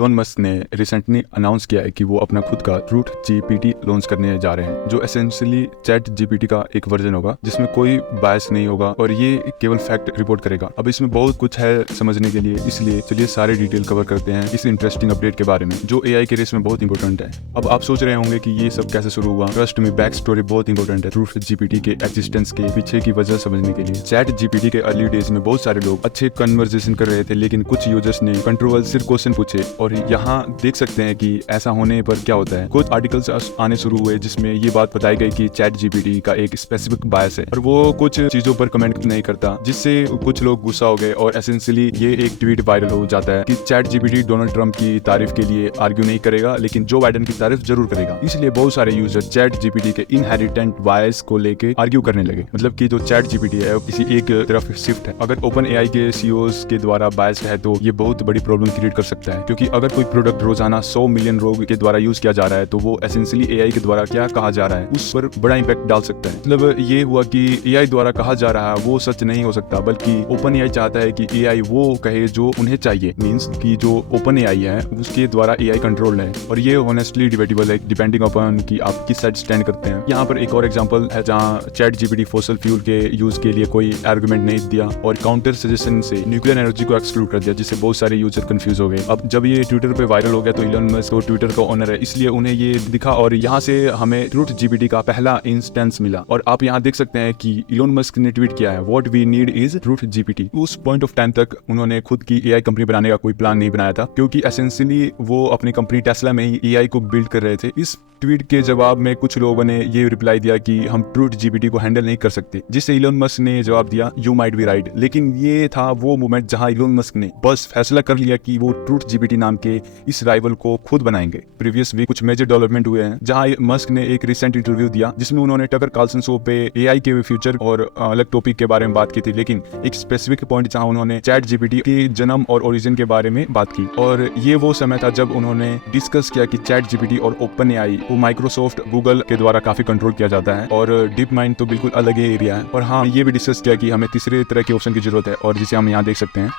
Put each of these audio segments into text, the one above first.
Elon Musk ने recently announce किया है कि वो अपना खुद का ट्रूथ जीपीटी लॉन्च करने जा रहे हैं, जो एसेंशियली चैट जीपीटी का एक वर्जन होगा जिसमें कोई बायस नहीं होगा और ये केवल फैक्ट रिपोर्ट करेगा। अब इसमें बहुत कुछ है समझने के लिए, इसलिए चलिए सारे डिटेल कवर करते हैं इस इंटरेस्टिंग अपडेट के बारे में जो एआई के रेस में बहुत इंपॉर्टेंट है। अब आप सोच रहे होंगे कि ये सब कैसे शुरू हुआ। ट्रस्ट में बैक स्टोरी बहुत इंपॉर्टेंट है ट्रूथ जीपीटी के एक्जिस्टेंस के पीछे की वजह समझने के लिए। चैट जीपीटी के अर्ली डेज में बहुत सारे लोग अच्छे कन्वर्सेशन कर रहे थे, लेकिन कुछ यूजर्स ने कंट्रोवर्शियल क्वेश्चन पूछे और यहाँ देख सकते हैं कि ऐसा होने पर क्या होता है। कुछ आर्टिकल्स आने शुरू हुए जिसमें ये बात बताई गई कि चैट जीपीटी का एक स्पेसिफिक बायस है और वो कुछ चीजों पर कमेंट नहीं करता, जिससे कुछ लोग गुस्सा हो गए और एसेंशियली ये एक ट्वीट वायरल हो जाता है कि चैट जीपीटी डोनाल्ड ट्रंप की तारीफ के लिए आर्ग्यू नहीं करेगा, लेकिन जो बाइडेन की तारीफ जरूर करेगा। इसलिए बहुत सारे यूजर चैट जीपीटी के इनहेरिटेंट बायस को लेके आर्ग्यू करने लगे, मतलब कि जो चैट जीपीटी है वो किसी एक तरफ शिफ्ट है। अगर ओपन एआई के सीईओज के द्वारा बायस है तो ये बहुत बड़ी प्रॉब्लम क्रिएट कर सकता है, क्योंकि अगर कोई प्रोडक्ट रोजाना 100 मिलियन लोग के द्वारा यूज किया जा रहा है तो वो एसेंशियली एआई के द्वारा क्या कहा जा रहा है उस पर बड़ा इंपैक्ट डाल सकता है। मतलब ये हुआ कि एआई द्वारा कहा जा रहा है वो सच नहीं हो सकता, बल्कि ओपन एआई चाहता है कि एआई वो कहे जो उन्हें चाहिए। मींस कि जो ओपन एआई है उसके द्वारा एआई कंट्रोल है और ये ऑनेस्टली डिबेटेबल है डिपेंडिंग अपॉन कि आप किस साइड स्टैंड करते हैं। यहाँ पर एक और एग्जांपल है जहाँ चैट जीपीटी फॉसिल फ्यूल के यूज के लिए कोई आर्गुमेंट नहीं दिया और काउंटर सजेशन से न्यूक्लियर एनर्जी को एक्सक्लूड कर दिया, जिससे बहुत सारे यूजर कंफ्यूज हो गए। अब जब ये ट्विटर पे वायरल हो गया तो इलोन मस्क तो ट्विटर का ओनर है, इसलिए उन्हें ये दिखा और यहाँ से हमें ट्रूथ जीपीटी का पहला इंस्टेंस मिला। और आप यहाँ देख सकते हैं कि इलोन मस्क ने ट्वीट किया है what we need is truth GPT. उस पॉइंट ऑफ टाइम तक उन्होंने खुद की एआई कंपनी बनाने का कोई प्लान नहीं बनाया था, क्योंकि एसेंशियली वो अपनी कंपनी टेस्ला में ही एआई को बिल्ड कर रहे थे। इस ट्वीट के जवाब में कुछ लोगों ने ये रिप्लाई दिया कि हम ट्रूथ जीपीटी को हैंडल नहीं कर सकते, जिससे इलोन मस्क ने जवाब दिया यू माइट बी राइट। लेकिन ये था वो मोमेंट जहां इलोन मस्क ने बस फैसला कर लिया कि वो ट्रूथ जीपीटी नाम के इस राइवल को खुद बनाएंगे। प्रीवियस वीक कुछ मेजर डेवलपमेंट हुए हैं, जहां मस्क ने एक रिसेंट इंटरव्यू दिया जिसमें उन्होंने टकर कार्लसन शो पे एआई के फ्यूचर और अलग टॉपिक के बारे में बात की थी, लेकिन एक स्पेसिफिक पॉइंट जहां उन्होंने चैट जीपीटी के जन्म और ओरिजिन के बारे में बात की। और ये वो समय था जब उन्होंने डिस्कस किया कि चैट जीपीटी और ओपन एआई को माइक्रोसॉफ्ट गूगल के द्वारा काफी कंट्रोल किया जाता है और डीप माइंड तो बिल्कुल अलग ही एरिया है। और हाँ, ये भी डिस्कस किया कि हमें तीसरे तरह के ऑप्शन की जरूरत है और जिसे हम यहाँ देख सकते हैं।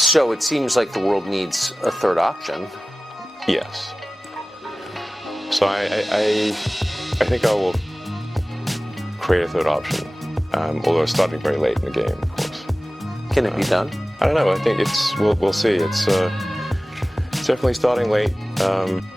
So it seems like the world needs a third option. Yes. So I think I will create a third option, although it's starting very late in the game, of course. Can it be done? I don't know. I think we'll see. It's definitely starting late.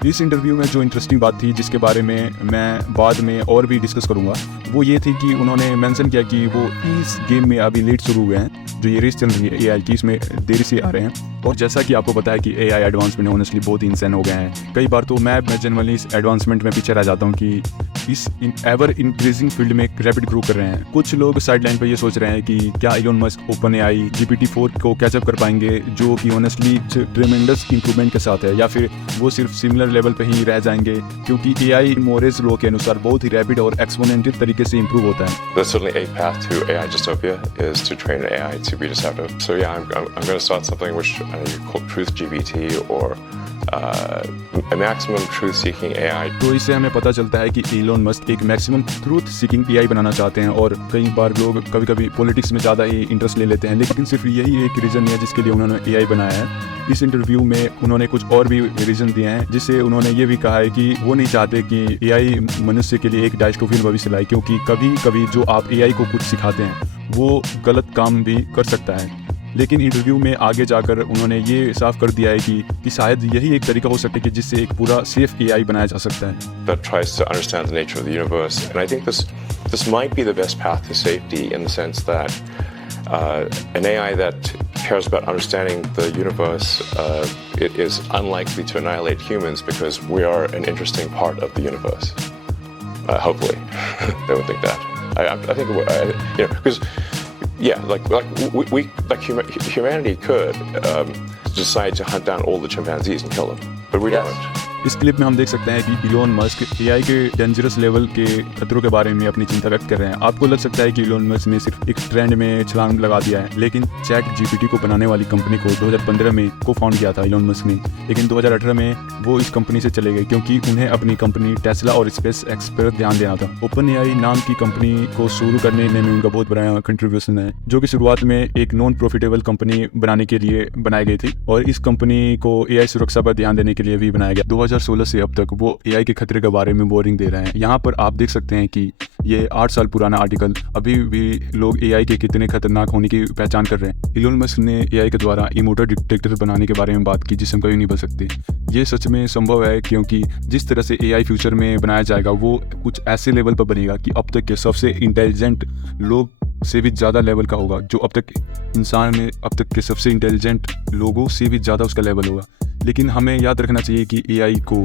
इस interview में जो interesting बात थी जिसके बारे में मैं बाद में और भी डिस्कस करूंगा, वो ये थी कि उन्होंने मेंशन किया कि वो इस गेम में अभी लेट शुरू हुए हैं, जो ये रेस चल रही है एआई की, इसमें देरी से आ रहे हैं। और जैसा कि आपको पता है कि एआई एडवांसमेंट ऑनेस्टली बहुत इंसान हो गए हैं। कई बार तो मैं जनरली इस एडवांसमेंट में पीछे रह जाता हूँ कि इस एवर इंक्रीजिंग फील्ड में रैपिड ग्रो कर रहे हैं। कुछ लोग साइड लाइन पर ये सोच रहे हैं कि क्या Elon Musk open AI GPT-4 को कैचअप कर पाएंगे, जो कि ऑनेस्टली ट्रेमेंडस इंप्रूवमेंट के साथ है, या फिर वो सिर्फ सिमिलर लेवल पे ही रह जाएंगे, क्योंकि एआई मोरेज लॉ के अनुसार बहुत ही रैपिड और एक्सपोनेंशियल तरीके से इंप्रूव होता है। There's certainly a path to AI dystopia is to train an AI to be deceptive. So yeah, I'm going to start something which I know you call Truth GPT or a maximum truth seeking AI. तो इससे हमें पता चलता है कि Elon Musk एक maximum truth seeking AI बनाना चाहते हैं। और कई बार लोग कभी-कभी पॉलिटिक्स में ज़्यादा ही इंटरेस्ट ले लेते हैं, लेकिन सिर्फ यही एक रीज़न है जिसके लिए उन्होंने एआई बनाया है। इस इंटरव्यू में उन्होंने कुछ और भी रीज़न दिए हैं, जिससे उन्होंने ये भी कहा है कि वो नहीं चाहते कि एआई मनुष्य के लिए एक डायस्टोपियन भविष्य लाए, क्योंकि कभी-कभी जो आप एआई को कुछ सिखाते हैं वो गलत काम भी कर सकता है। लेकिन इंटरव्यू में आगे जाकर उन्होंने ये साफ कर दिया है कि शायद यही एक तरीका हो सकता है कि जिससे एक पूरा सेफ एआई बनाया जा सकता है। That tries to understand the nature of the universe, and I think this might be the best path to safety in the sense that an AI that cares about understanding the universe it is unlikely to annihilate humans because we are an interesting part of the universe. Hopefully, they would think that. I think because. Yeah, like humanity could decide to hunt down all the chimpanzees and kill them, but we don't. इस clip में हम देख सकते हैं कि Elon Musk AI के dangerous level के खतरों के बारे में अपनी चिंता व्यक्त कर रहे हैं। आपको लग सकता है कि इलोन मस्क ने सिर्फ एक ट्रेंड में छलांग लगा दिया है, लेकिन चैट जीपीटी को बनाने वाली कंपनी को 2015 में को फाउंड किया था इलोन मस्क ने, लेकिन 2018 में वो इस कंपनी से चले गए क्योंकि उन्हें अपनी कंपनी टेस्ला और स्पेस एक्स पर ध्यान देना था। ओपन एआई नाम की कंपनी को शुरू करने में उनका बहुत बड़ा कंट्रीब्यूशन है, जो कि शुरुआत में एक नॉन प्रॉफिटेबल कंपनी बनाने के लिए बनाई गई थी और इस कंपनी को एआई सुरक्षा पर ध्यान देने के लिए भी बनाया गया। 2016 से अब तक वो एआई के खतरे के बारे में वार्निंग दे रहे हैं। यहाँ पर आप देख सकते हैं कि ये 8 साल पुराना आर्टिकल अभी भी लोग एआई के कितने खतरनाक होने की पहचान कर रहे हैं। इलोन मस्क ने एआई के द्वारा इमोटर डिटेक्टर बनाने के बारे में बात की जिससे हम कभी नहीं बच सकते। ये सच में संभव है क्योंकि जिस तरह से एआई फ्यूचर में बनाया जाएगा वो कुछ ऐसे लेवल पर बनेगा कि अब तक के सबसे इंटेलिजेंट लोग से भी ज़्यादा लेवल का होगा। जो अब तक इंसान में अब तक के सबसे इंटेलिजेंट लोगों से भी ज़्यादा उसका लेवल होगा। लेकिन हमें याद रखना चाहिए कि एआई को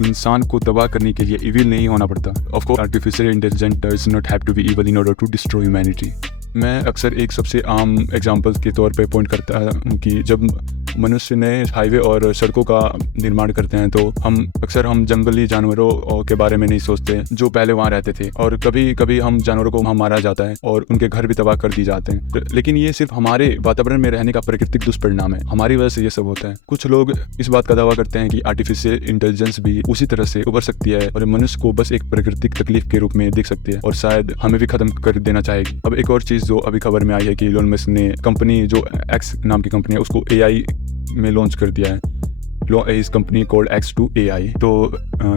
इंसान को तबाह करने के लिए इविल नहीं होना पड़ता। Of course artificial intelligence does not have to be evil in order to destroy humanity. मैं अक्सर एक सबसे आम एग्जांपल के तौर पे पॉइंट करता हूँ कि जब मनुष्य नए हाईवे और सड़कों का निर्माण करते हैं तो हम जंगली जानवरों के बारे में नहीं सोचते जो पहले वहाँ रहते थे, और कभी कभी हम जानवरों को वहाँ मारा जाता है और उनके घर भी तबाह कर दिए जाते हैं। लेकिन ये सिर्फ हमारे वातावरण में रहने का प्राकृतिक दुष्परिणाम है, हमारी वजह से ये सब होता है। कुछ लोग इस बात का दावा करते हैं कि आर्टिफिशियल इंटेलिजेंस भी उसी तरह से उभर सकती है और मनुष्य को बस एक प्राकृतिक तकलीफ के रूप में देख सकती है और शायद हमें भी खत्म कर देना चाहेगी। अब एक और चीज़ जो अभी खबर में आई है कि इलोन मस्क ने कंपनी जो एक्स नाम की कंपनी है उसको एआई में लॉन्च कर दिया है। इस कंपनी कॉल्ड X2AI। तो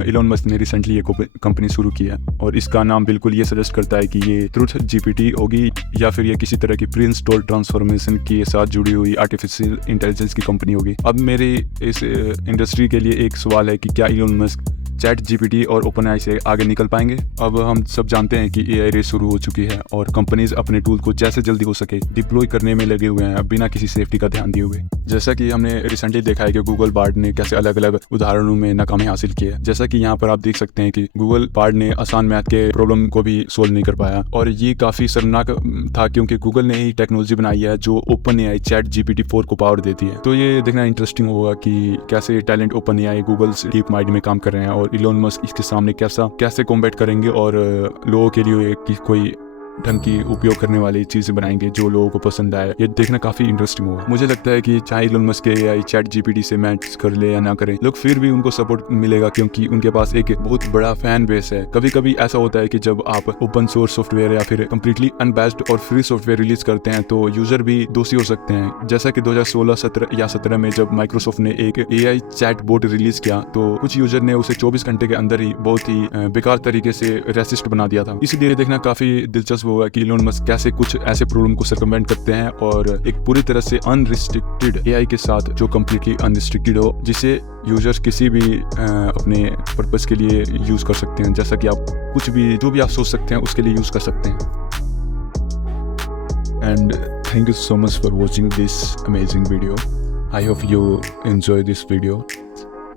इलोन मस्क ने रिसेंटली ये कंपनी शुरू की है और इसका नाम बिल्कुल ये सजेस्ट करता है कि ये ट्रुथ जीपीटी होगी या फिर ये किसी तरह की प्री इंस्टॉल ट्रांसफॉर्मेशन के साथ जुड़ी हुई आर्टिफिशियल इंटेलिजेंस की कंपनी होगी। अब मेरे इस इंडस्ट्री के लिए एक सवाल है कि क्या इलोन मस्क चैट जीपीटी और ओपन एआई से आगे निकल पाएंगे। अब हम सब जानते हैं कि एआई रेस शुरू हो चुकी है और कंपनीज अपने टूल को जैसे जल्दी हो सके डिप्लॉय करने में लगे हुए हैं बिना किसी सेफ्टी का ध्यान दिए हुए। जैसा कि हमने रिसेंटली देखा है कि गूगल बार्ड ने कैसे अलग अलग उदाहरणों में नाकामी हासिल की है। जैसा कि यहाँ पर आप देख सकते हैं कि गूगल बार्ड ने आसान मैथ के प्रॉब्लम को भी सोल्व नहीं कर पाया और ये काफी शर्मनाक था क्योंकि गूगल ने ही टेक्नोलॉजी बनाई है जो ओपन एआई चैट जीपीटी 4 को पावर देती है। तो ये देखना इंटरेस्टिंग होगा कि कैसे talent open AI Google deep mind में काम कर रहे हैं और इलोन मस्क इसके सामने कैसे कॉम्बैट करेंगे और लोगों के लिए कोई ढंग की उपयोग करने वाली चीजें बनाएंगे जो लोगों को पसंद आए। ये देखना काफी इंटरेस्टिंग होगा। मुझे लगता है कि चाहे इलोन मस्क के एआई चैट जीपीटी से मैच कर ले या ना करे, लोग फिर भी उनको सपोर्ट मिलेगा क्योंकि उनके पास एक बहुत बड़ा फैन बेस है। कभी कभी ऐसा होता है कि जब आप ओपन सोर्स सॉफ्टवेयर या फिर कंप्लीटली अनबैस्ड और फ्री सॉफ्टवेयर रिलीज करते हैं तो यूजर भी दोषी हो सकते हैं। जैसा कि 2016-17 में जब माइक्रोसॉफ्ट ने एक एआई चैट बोट रिलीज किया तो कुछ यूजर ने उसे 24 घंटे के अंदर ही बहुत ही बेकार तरीके से रेसिस्ट बना दिया था। इसलिए देखना काफी दिलचस्प होगा कि इलोन मस्क कैसे कुछ ऐसे प्रॉब्लम को सर्कमवेंट करते हैं और एक पूरी तरह से अनरिस्ट्रिक्टेड एआई के साथ जो कंप्लीटली अनरिस्ट्रिक्टेड हो, जिसे यूजर्स किसी भी अपने पर्पस के लिए यूज कर सकते हैं। जैसा कि आप जो भी आप सोच सकते हैं उसके लिए यूज कर सकते हैं। And thank you so much for watching this amazing video. I hope you enjoy this video.